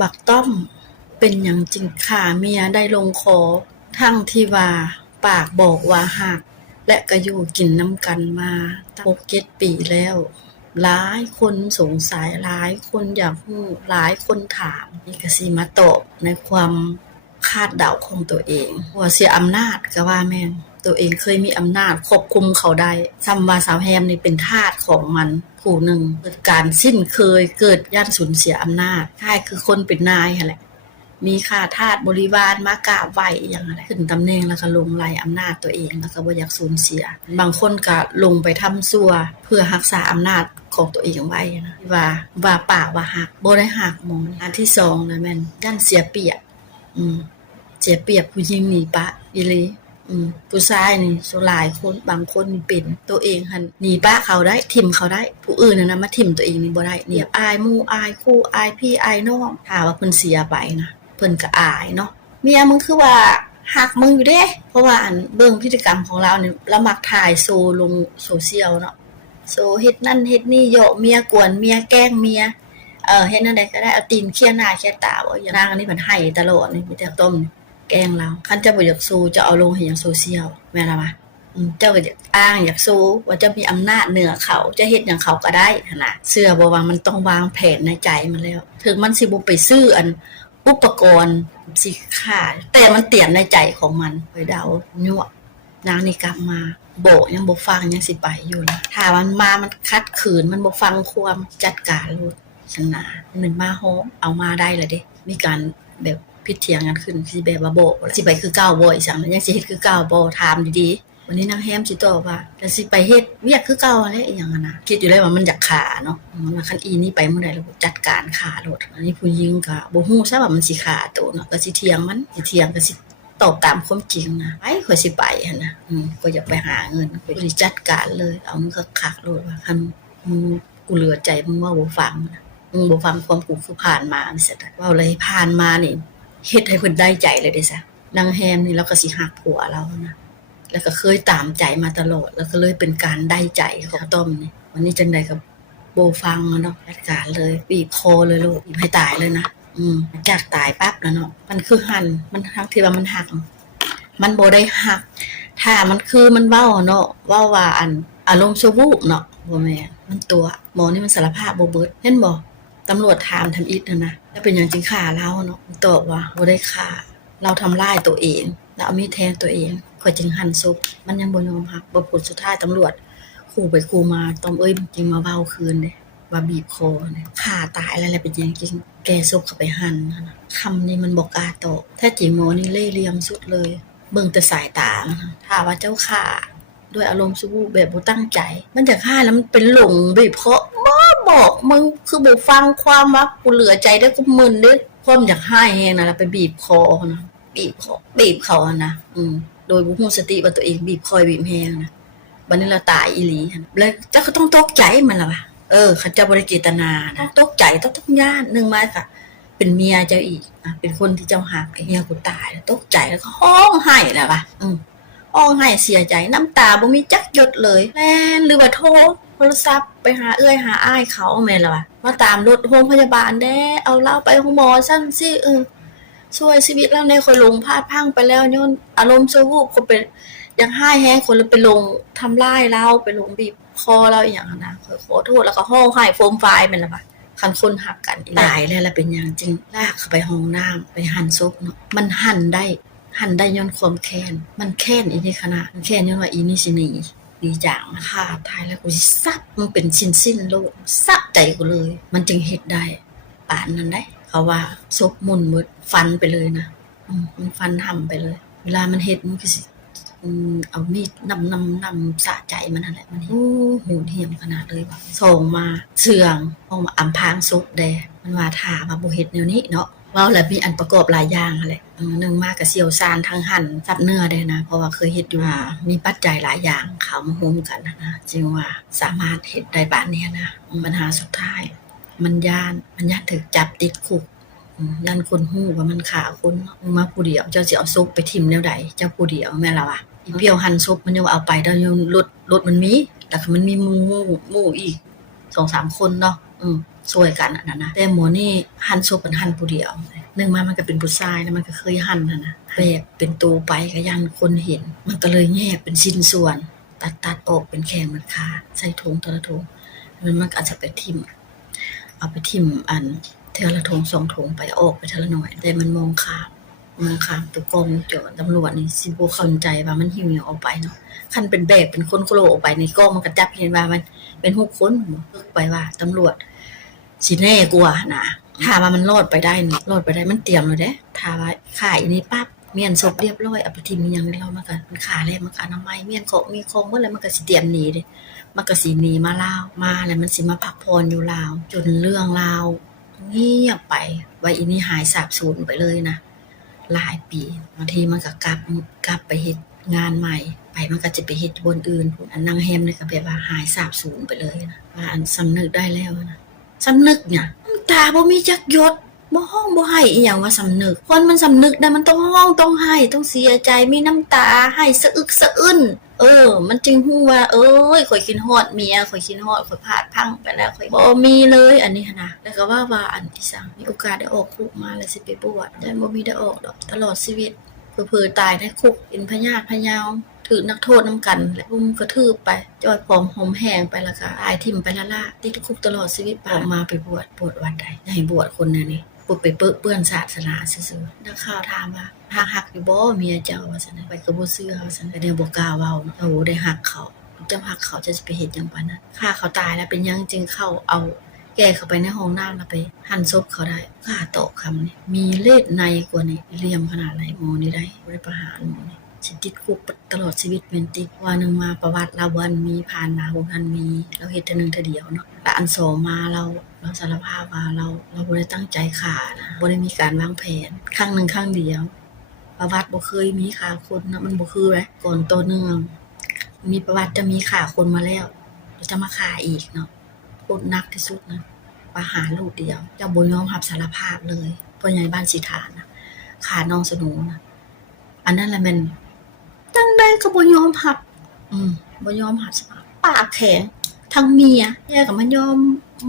บักต้อมเป็นหยังจึงฆ่าเมียได้ลงคอทั้งที่ว่าปากบอกว่าฮักและก็อยู่กินนำกันมา6-7 ปีแล้วหลายคนสงสัยหลายคนอยากรู้หลายคนถามนี่ก็สิมาตอบในความคาดเดาของตัวเองว่าเสียอำนาจก็ว่าแม่นตัวเองเคยมีอำนาจควบคุมเขาได้ซ้ำว่าสาวแฮมนี่เป็นทาสของมันผู้หนึ่งเกิดการสิ้นเคยเกิดย่านสูญเสียอำนาจคล้ายคือคนเป็นนายหั่นแหละมีข้าทาสบริวารมากราบไหว้อิหยังนั่นแหละขึ้นตำแหน่งแล้วก็ลงไล่อำนาจตัวเองแล้วก็บ่อยากสูญเสียบางคนก็ลงไปทำชั่วเพื่อรักษาอำนาจของตัวเองไว้นะว่าปากว่าฮักบ่ได้ฮักหมองอันที่2น่ะแม่นย่านเสียเปรียบเสียเปรียบผู้หญิงนี่ปะอีหลีผู้ชายนี่ส่วนหลายคนบางคนนี่เป็นตัวเองหั่นหนีปะเขาได้ทิ่มเขาได้ผู้อื่นน่ะมาทิ่มตัวเองนี่บ่ได้เนียบอายหมู่อายคู่อายพี่อายน้องถ้าว่าเพิ่นเสียไปนะเพิ่นก็อายเนาะเมียมึงคือว่าฮักมึงอยู่เด้เพราะว่าอันเบิ่งพฤติกรรมของเรานี่เรามักถ่ายโซลงโซเชียลเนาะโซเฮ็ดนั่นเฮ็ดนี่เหยาะเมียกวนเมียแกล้งเมียเฮ็ดนั่นใดก็ได้เอาตีนเคี่ยหน้าเคี่ยตาบ่อย่างนางอันนี้เพิ่นให้ตลอดนี่มีแต่ต้มแกล้งเราคันเจ้าบ่อยากสู้จะเอาลงให้หยังโซเชียลแม่นล่ะวะเจ้าก็อยากอ้างอยากสู้ว่าเจ้ามีอำนาจเหนือเขาจะเฮ็ดหยังเขาก็ได้หั่นน่ะเชื่อบ่ว่ามันต้องวางแผนในใจมันแล้วถึงมันสิบ่ไปซื้ออันอุปกรณ์สิฆ่าแต่มันเตรียมในใจของมันไปเดายั่วนางนี่กลับมาโบยังบ่ฟังยังสิไปอยู่ล่ะถ้ามันมามันขัดขืนมันบ่ฟังความจัดการโลดซั่นน่ะมันมาฮ้อเอามาได้แล้วเด้มีการแบบผิดเถียงกันขึ้นสิแบบว่าโบสิไปคือเก่าบ่อีจังยังสิเฮ็ดคือเก่าบ่ถามดีๆวันนี้นางแฮมสิตอบว่าแล้วสิไปเฮ็ดเวียกคือเก่าแหละอีหยังอะนะคิดอยู่แล้วว่ามันอยากฆ่าเนาะมันคันอีนี่ไปเมื่อใดแล้วจัดการฆ่าโลดอันนี้ผู้หญิงก็บ่ฮู้ซะว่ามันสิฆ่าโตเนาะก็สิเถียงมันสิเถียงก็สิตอบตามความจริงนะไปข้อยสิไปหั่นน่ะก็อยากไปหาเงินข้อยสิจัดการเลยเอามึงคักๆโลดว่าคันมึงกูเหลือใจมึงว่าบ่ฟังนะมึงบ่ฟังความกูคือผ่านมาจังซี่เว้าเลยผ่านมานี่เฮ็ดให้เพิ่นได้ใจเลยเด้ซะนางแฮมนี่เราก็สิฮักผัวเรานะแล้วก็เคยตามใจมาตลอดแล้วก็เลยเป็นการได้ใจของต้อมนี่วันนี้จังได๋ก็บ่ฟังเนาะจัดการเลยบีบคอเลยลูกบีบให้ตายเลยนะจากตายปั๊บแล้วเนาะมันคือหั่นมันทั้งที่ว่ามันฮักมันบ่ได้ฮักถ้ามันคือมันเว้าเนาะเว้าว่าอันอารมณ์ชั่ววูบเนาะบ่แม่นมันตัวหมอนี่มันสารภาพบ่เบิดเห็นบ่ตำรวจถามทำอิฐนั่นน่ะแล้วเป็นหยังจึงฆ่าเราเนาะตอบว่าบ่ได้ฆ่าเราทำร้ายตัวเองแล้วเอามีดแทงตัวเองข้อยจึงหั่นศพมันยังบ่ยอมรับบ่ผลสุดท้ายตำรวจขู่ไปขู่มาต้อมเอ้ยจึงมาเว้าคืนเด้ว่าบีบคอเนี่ยฆ่าตายแล้วแหละเป็นหยังจึงแก้ศพเข้าไปหั่นนั่นน่ะคำนี้มันบ่กล้าตอบแท้จริงหมอนี่เล่ห์เหลี่ยมสุดเลยเบิ่งแต่สายตามันถ้าว่าเจ้าฆ่าด้วยอารมณ์ชั่ววูบแบบบ่ตั้งใจมันจะฆ่าแล้วมันเป็นหลงบีบคอบอกมึงคือบ่ฟังความว่ากูเหลือใจเด้อกูมึนเด้อความอยากให้แฮงนั่นล่ะไปบีบคอนะบีบคอบีบเขานะโดยบ่ฮู้สติว่าตัวเองบีบคอบีบแฮงนะบัดนี้เราตายอีหลีหั่นแล้วเจ้าก็ต้องตกใจมันล่ะว่ะเขาเจ้าบ่ได้เจตนานะตกใจต้องย้านนึงมาก็เป็นเมียเจ้าอีกเป็นคนที่เจ้าฮักไอ้เมียกูตายแล้วตกใจแล้วก็ร้องไห้ล่ะว่ะร้องไห้เสียใจน้ำตาบ่มีจักหยดเลยแล่นหรือว่าโทรศัพท์ไปหาเอื้อยหาอ้ายเขาแม่นล่ะว่ะมาตามรถโรงพยาบาลแด้เอาเราไปหาหมอซั่นสิช่วยชีวิตเราในข่อยหลงพลาดพลั้งไปแล้วย้อนอารมณ์ชั่ววูบก็เป็นอยากให้แฮงคนเลยไปลงทำร้ายเราไปลงบีบคอเราอีหยังน่ะข่อยขอโทษแล้วก็ร้องไห้โฟมฟายแม่นล่ะว่ะคันคนฮักกันตายแล้วเป็นหยังจึงลากเข้าไปห้องน้ำไปหั่นศพเนาะมันหั่นได้ย้อนความแค้นมันแค้นอีนี่ขนาดมันแค้นย้อนว่าอีนี่สิหนีดีจังค่ะตายแล้วกูสิซับมันเป็นชิ้นๆโลดซับใจกูเลยมันจึงเฮ็ดได้ปานนั้นได้เขาว่าศพมุนหมดฟันไปเลยนะมันฟันห่ำไปเลยเวลามันเฮ็ดมันคือสิเอามีดนำสะใจมันนั่นแหละมันโหดเหี้ยมขนาดเลยว่าส่งมาเชื่องเอามาอำพรางศพแดมันว่าถ้าว่าบ่เฮ็ดแนวนี้เนาะเว้าแล้วมีอันประกอบหลายอย่างนั่นแหละนึงมาก็เชี่ยวชาญทั้งหั่นสัตว์เนื้อได้นะเพราะว่าเคยเฮ็ดอยู่มีปัจจัยหลายอย่างเข้ามาร่วมกันนะจึงว่าสามารถเฮ็ดได้ปานนี้นะปัญหาสุดท้ายมันย้านถูกจับติดคุกย้านคนฮู้ว่ามันฆ่าคนมาผู้เดียวเจ้าสิเอาศพไปทิ่มแนวใดเจ้าผู้เดียวแม่นล่ะวะอีเปรี้ยวหั่นศพมันยังเอาไปแล้วยังรถมันมีแล้วก็มันมีหมู่อีก 2-3 คนเนาะ ช่วยกันอันนั้นนะแต่หมอนี่หั่นศพมันหั่นผู้เดียวนึงมามันก็เป็นผู้ชายแล้วมันก็เคยหั่นนะแบบเป็นตัวไปก็ยันคนเห็นมันก็เลยแยกเป็นชิ้นส่วนตัดออกเป็นแข้งมันขาใส่ถุงแต่ละถุงมันก็อาจจะไปทิ่มเอาไปทิ่มอันเทละถุง2ถุงไปออกไปทีละหน่อยแต่มันมองข้ามตัวกองจอตำรวจนี่สิบ่เข้าใจว่ามันหิวหยังออกไปเนาะคันเป็นแบกเป็นคนโคโลออกไปนี่กล้องมันก็จับเห็นว่ามันเป็น6คนไปว่าตำรวจสิแน่กว่านะถ้าว่ามันรอดไปได้นี่รอดไปได้มันเตรียมแล้วเด้ถ้าว่าฆ่าอีนี่ปั๊บเมียนศพเรียบร้อยเอาไปทิ่มอีหยังในเรามันก็มันฆ่าแล้วมันก็อนามัยเมียนของมีของหมดแล้วมันก็สิเตรียมหนีเด้มันก็สิหนีมาลาวมาแล้วมันสิมาพักผ่อนอยู่ลาวจนเรื่องราวเงียบไปว่าอีนี่หายสาบสูญไปเลยนะหลายปีบางทีมันก็กลับไปเฮ็ดงานใหม่ไปมันก็จะไปเฮ็ดบนอื่นอันนางแฮมนี่ก็แบบว่าหายสาบสูญไปเลยนะว่าอันสำนึกได้แล้วนะสำนึกเนี่ยตาบ่มีจักหยดบ่ฮ้องบ่ไห้อีหยังว่าสำนึกคนมันสำนึกได้มันต้องฮ้องต้องไห้ต้องเสียใจมีน้ำตาไห้สะอึกสะอื้นมันจึงฮู้ว่าข่อยคิดฮอดเมียข่อยคิดฮอดข่อยพลาดพลั้งไปแล้วข่อยบ่มีเลยอันนี้หั้นนะแล้วก็ว่าอันที่3มีโอกาสได้ออกคุกมาแล้วสิไปบวชแต่บ่มีได้ออกดอกตลอดชีวิตเผลอๆตายในคุกเป็นพญาติพะเยาถูกนักโทษนำกันและรุมกระทืบไปจอยผอมหอมแห้งไปแล้วก็ตายทิ่มไปละล่าติดคุกตลอดชีวิตออกมาไปบวชวัดใดให้บวชคนนั้นนี่ไปเปื้อนศาสนาซื่อๆนักข่าวถามว่าฮักอยู่บ่เมียเจ้าว่าซั่นไปก็บ่เชื่อว่าซั่นก็ได้บ่กล้าเว้าเนาะโอ้ได้ฮักเขาจะฮักเขาจะไปเฮ็ดหยังปานนั้นฆ่าเขาตายแล้วเป็นหยังจึงเข้าเอาแก้เข้าไปในห้องน้ำแล้วไปหั่นศพเขาได้ฆ่าตอกคำนี่มีเลศในกว่านี้เหลี่ยมขนาดไหนหมอนี่ได้ประหารหมอนี่สิติดคุกตลอดชีวิตแม่นติดว่านึงมาประวัติเราบ่มีผ่านมาบ่ทันมีเราเฮ็ดแต่นึงเทื่อเดียวเนาะและอันสองมาเราสารภาพว่าเราบ่ได้ตั้งใจฆ่านะบ่ได้มีการวางแผนครั้งนึงครั้งเดียวประวัติบ่เคยมีฆ่าคนนะมันบ่คือเลยก่อนต่อเนื่องมีประวัติจะมีฆ่าคนมาแล้วจะมาฆ่าอีกเนาะโคตรหนักที่สุดนะประหารลูกเดียวเจ้าบ่ยอมรับสารภาพเลยพ่อใหญ่บ้านสิทานะฆ่าน้องสนูนะอันนั้นแหละมันจังได๋ก็บ่ยอมรับบ่ยอมรับปากแข็งทั้งเมียก็มันยอม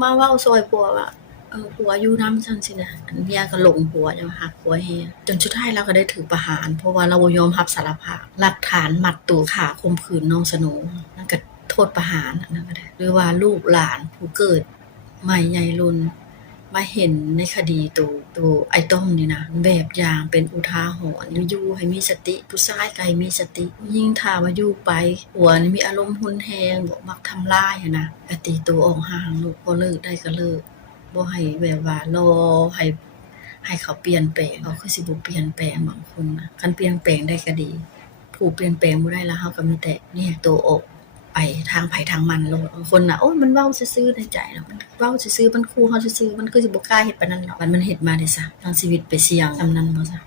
มาเว้าซอยผัวว่าผัวอยู่นำจังซี่นะอันเมียก็หลงผัวจังฮักผัวแฮงจนสุดท้ายเราก็ได้ถูกประหารเพราะว่าเราบ่ยอมรับสารภาพหลักฐานมัดตัวฆ่าข่มขืนน้องสนูนั่นก็โทษประหารอันนั้นก็ได้หรือว่าลูกหลานผู้เกิดใหม่ใหญ่รุ่นมาเห็นในคดีตัวไอ้ต้อมนี่นะแบบอย่างเป็นอุทาหรณ์อยู่ให้มีสติผู้ชายก็ให้มีสติยิ่งถ้าว่าอยู่ไปผัวนี่มีอารมณ์รุนแรงบ่มักทำร้ายหั้นนะก็ตีตัวออกห่างลูกพอเลิกได้ก็เลิกบ่ให้แบบว่ารอให้เขาเปลี่ยนแปลงเขาคือสิบ่เปลี่ยนแปลงบางคนนะคันเปลี่ยนแปลงได้ก็ดีผู้เปลี่ยนแปลงบ่ได้แล้วเฮาก็มีแต่แยกตัวออกไปทางไผทางมันโลดบางคนน่ะโอ๊ยมันเว้าซื่อๆในใจเนาะมันเว้าซื่อๆมันขู่เฮาซื่อๆมันคือสิบ่กล้าเฮ็ดปานนั้นเนาะมันเฮ็ดมาได้ซะทั้งชีวิตไปเสี่ยงส่ำนั้นบ่ซะ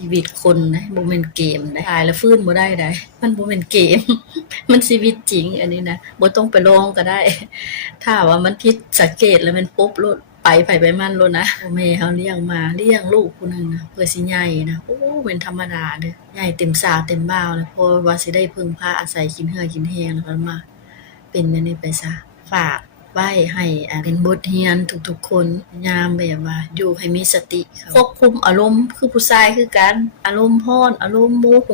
ชีวิตคนนะบ่แม่นเกมได้ตายแล้วฟื้นบ่ได้มันบ่แม่นเกมมันชีวิตจริงอันนี้นะบ่ต้องไปลองก็ได้ถ้าว่ามันผิดสังเกตแล้วมันปุ๊บโลดไปไผไปมันโลดนะพ่อแม่เฮาเลี้ยงมาเลี้ยงลูกผู้นึงนะเพื่อสิใหญ่นะโอ้เป็นธรรมดาเด้อใหญ่เต็มสาวเต็มบ่าวแล้วเพราะว่าสิได้พึ่งพาอาศัยกินเหือกินแห้งแล้วก็มาเป็นอันนี้ไปซะฝากไว้ให้เป็นบทเรียนทุกๆคนยามแบบว่าอยู่ให้มีสติควบคุมอารมณ์คือผู้ชายคือกันอารมณ์ร้อนอารมณ์โมโห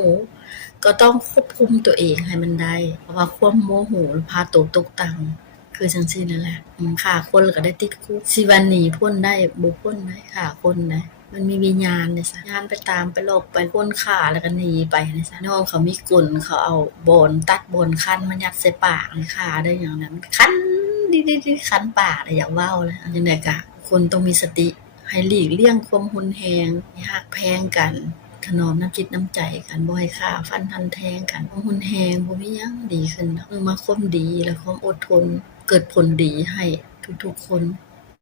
ก็ต้องควบคุมตัวเองให้มันได้เพราะว่าความโมโหพาตัวตกต่ำคือจังซี่นั่นแหละฆ่าคนแล้วก็ได้ติดคุกสิว่าหนีพ้นได้บ่พ้นได้ฆ่าคนได้มันมีวิญญาณเด้ซะญาณไปตามไปหลอกไปพ้นฆ่าแล้วก็หนีไปเด้ซะน้องเขามีกลเขาเอาบอนตัดบอนคั้นมายัดใส่ปากฆ่าได้อย่างนั้นคั้นดิคั้นปากอยากเว้าแล้วจังได๋ก็คนต้องมีสติให้หลีกเลี่ยงความรุนแรงให้ฮักแพงกันถนอมน้ำจิตน้ำใจกันบ่ให้ฆ่าฟันทันแทงกันความรุนแรงบ่มีหยังดีขึ้นมาความดีและความอดทนเกิดผลดีให้ทุกๆคน